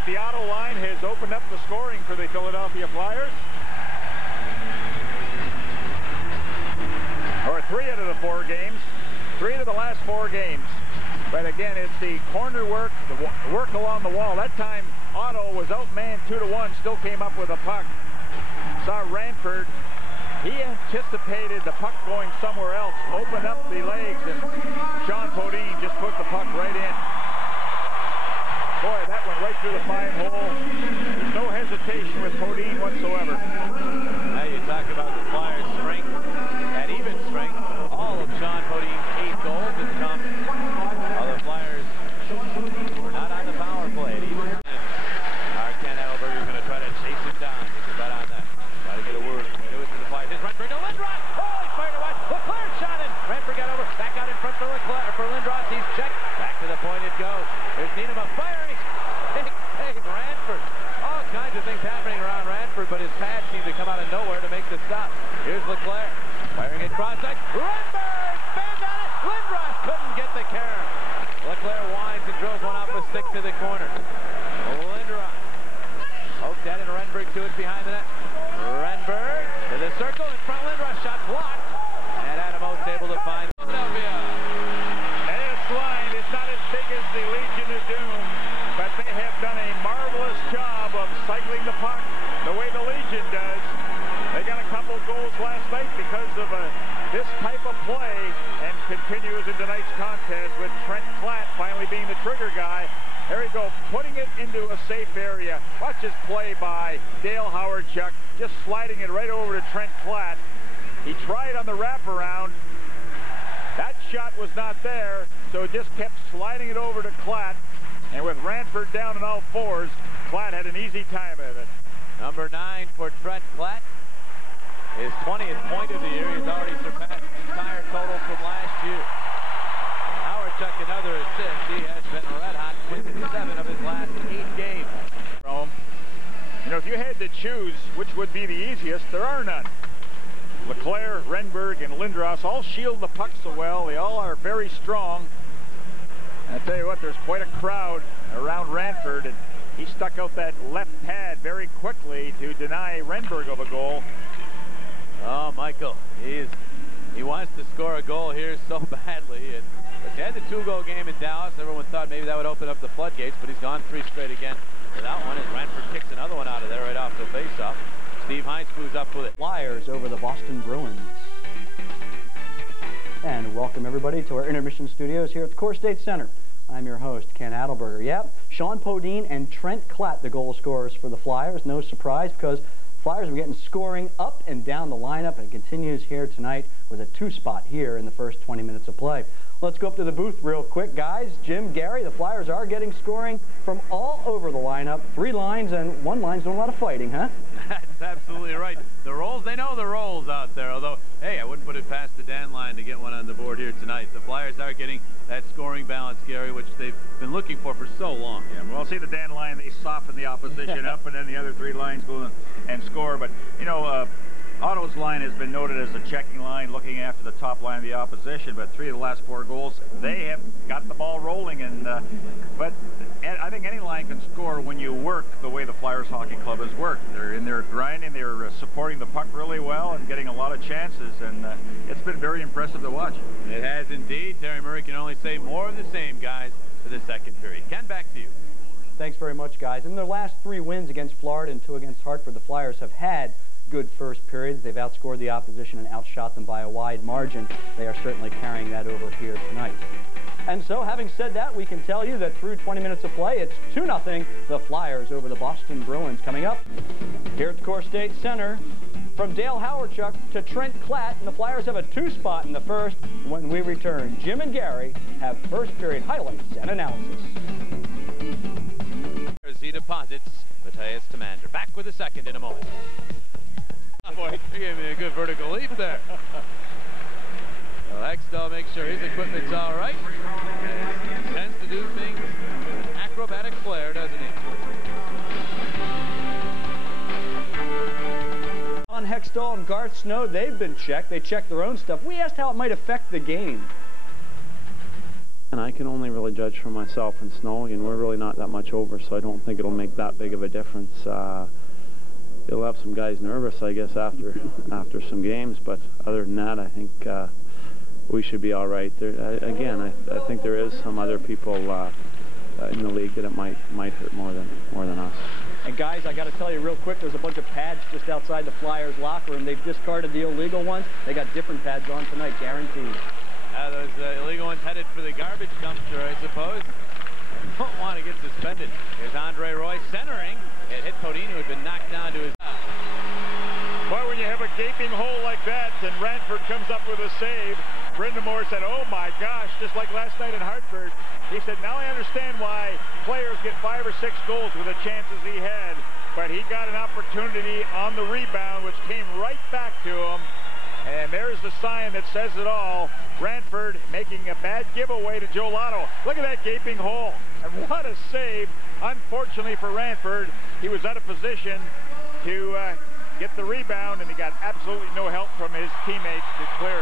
that the Otto line has opened up the scoring for the Philadelphia Flyers. Or 3 out of the 4 games. 3 of the last 4 games. But again, it's the corner work, the work along the wall. That time, Otto was outmanned 2-1, still came up with a puck. Saw Ranford. He anticipated the puck going somewhere else, opened up the legs, and Shjon Podein just put the puck right in. Boy, that went right through the 5-hole. There's no hesitation with Podein whatsoever. Now you talk about the Flyers' strength, at even strength. All of Shjon Podein's 8 goals have come. While the Flyers were not on the power play at even. Our Ken Adelberger is going to try to chase him down. Get your bet on that. Try to get a word. Do it to the Flyers. His Renford to Lindros. Oh, he fired it wide. Leclair shot it. Renford got over. Back out in front for Leclair. For Lindros. He's checked. Back to the point it goes. There's Nienema firing. Big save, Ranford. All kinds of things happening around Ranford, but his pad seemed to come out of nowhere to make the stop. Here's Leclair. Firing it cross-side. Renford! Bend on it! Lindros couldn't get the carry. Leclair winds and drills one off a stick to the corner. Lindros. Poked at it. Renberg to it behind the net. Renberg to the circle in front. Lindros shot blocked. And Adam Oates able to find Philadelphia. And its line is not as big as the Legion of Doom, but they have done a marvelous job of cycling the puck the way the Legion does. They got a couple goals last night because of this type of play, and continues in tonight's contest with Trent Klatt finally being the trigger guy. There you go, putting it into a safe area. Watch this play by Dale Hawerchuk, just sliding it right over to Trent Klatt. He tried on the wraparound. That shot was not there, so just kept sliding it over to Klatt. And with Ranford down on all fours, Klatt had an easy time of it. Number 9 for Trent Klatt. His 20th point of the year. He's already surpassed the entire total from last year. Hawerchuk, another assist. He has been red hot with 7 of his last 8 games. You know, if you had to choose which would be the easiest, there are none. Leclair, Renberg, and Lindros all shield the puck so well. They all are very strong. And I tell you what, there's quite a crowd around Ranford, and he stuck out that left pad very quickly to deny Renberg of a goal. Oh, Michael, he wants to score a goal here so badly. And he had the 2-goal game in Dallas. Everyone thought maybe that would open up the floodgates, but he's gone 3 straight again without one, as Ranford kicks another one out of there right off the faceoff. Steve Heinz moves up with it. Flyers over the Boston Bruins. And welcome everybody to our intermission studios here at the Core State Center. I'm your host, Ken Adelberger. Yep, Shjon Podein and Trent Klatt, the goal scorers for the Flyers. No surprise, because Flyers are getting scoring up and down the lineup, and it continues here tonight with a 2-spot here in the first 20 minutes of play. Let's go up to the booth real quick, guys. Jim, Gary, the Flyers are getting scoring from all over the lineup. 3 lines, and 1 line's doing a lot of fighting, huh? That's absolutely right. The roles, they know the roles out there, although, hey, I wouldn't put it past the Dan line to get one on the board here tonight. The Flyers are getting that scoring balance, Gary, which they've been looking for so long. Yeah, well, see the Dan line, they soften the opposition up, and then the other 3 lines go and score. But, you know, Otto's line has been noted as a checking line, looking after the top line of the opposition, but 3 of the last 4 goals, they have got the ball rolling. And but I think any line can score when you work the way the Flyers Hockey Club has worked. They're in there grinding, they're supporting the puck really well and getting a lot of chances, and it's been very impressive to watch. It has indeed. Terry Murray can only say more of the same, guys, for the second period. Ken, back to you. Thanks very much, guys. In their last 3 wins against Florida and 2 against Hartford, the Flyers have had good first periods. They've outscored the opposition and outshot them by a wide margin. They are certainly carrying that over here tonight. And so, having said that, we can tell you that through 20 minutes of play, it's 2-0, the Flyers over the Boston Bruins. Coming up here at the Core State Center, from Dale Hawerchuk to Trent Klatt, and the Flyers have a 2-spot in the first. When we return, Jim and Gary have first period highlights and analysis. He deposits Matthias Tamander. Back with the second in a moment. Oh boy, he gave me a good vertical leap there. Well, Hextall makes sure his equipment's all right. And tends to do things with acrobatic flair, doesn't he? On Hextall and Garth Snow, they've been checked. They checked their own stuff. We asked how it might affect the game. I can only really judge for myself in snow, and we're really not that much over, so I don't think it'll make that big of a difference. It'll have some guys nervous, I guess, after some games, but other than that, I think we should be all right. Again, I think there is some other people in the league that it might hurt more than us. And guys, I got to tell you real quick, there's a bunch of pads just outside the Flyers locker room. They've discarded the illegal ones. They got different pads on tonight, guaranteed. Those illegal ones headed for the garbage dumpster, I suppose. Don't want to get suspended. Here's Andre Roy centering. It hit Podein, who had been knocked down to his... Well, when you have a gaping hole like that, and Ranford comes up with a save, Brind'Amour said, oh my gosh, just like last night in Hartford. He said, now I understand why players get 5 or 6 goals with the chances he had, but he got an opportunity on the rebound, which came right back to him. And there's the sign that says it all. Ranford making a bad giveaway to Joel Otto. Look at that gaping hole. And what a save. Unfortunately for Ranford, he was out of position to get the rebound, and he got absolutely no help from his teammates to clear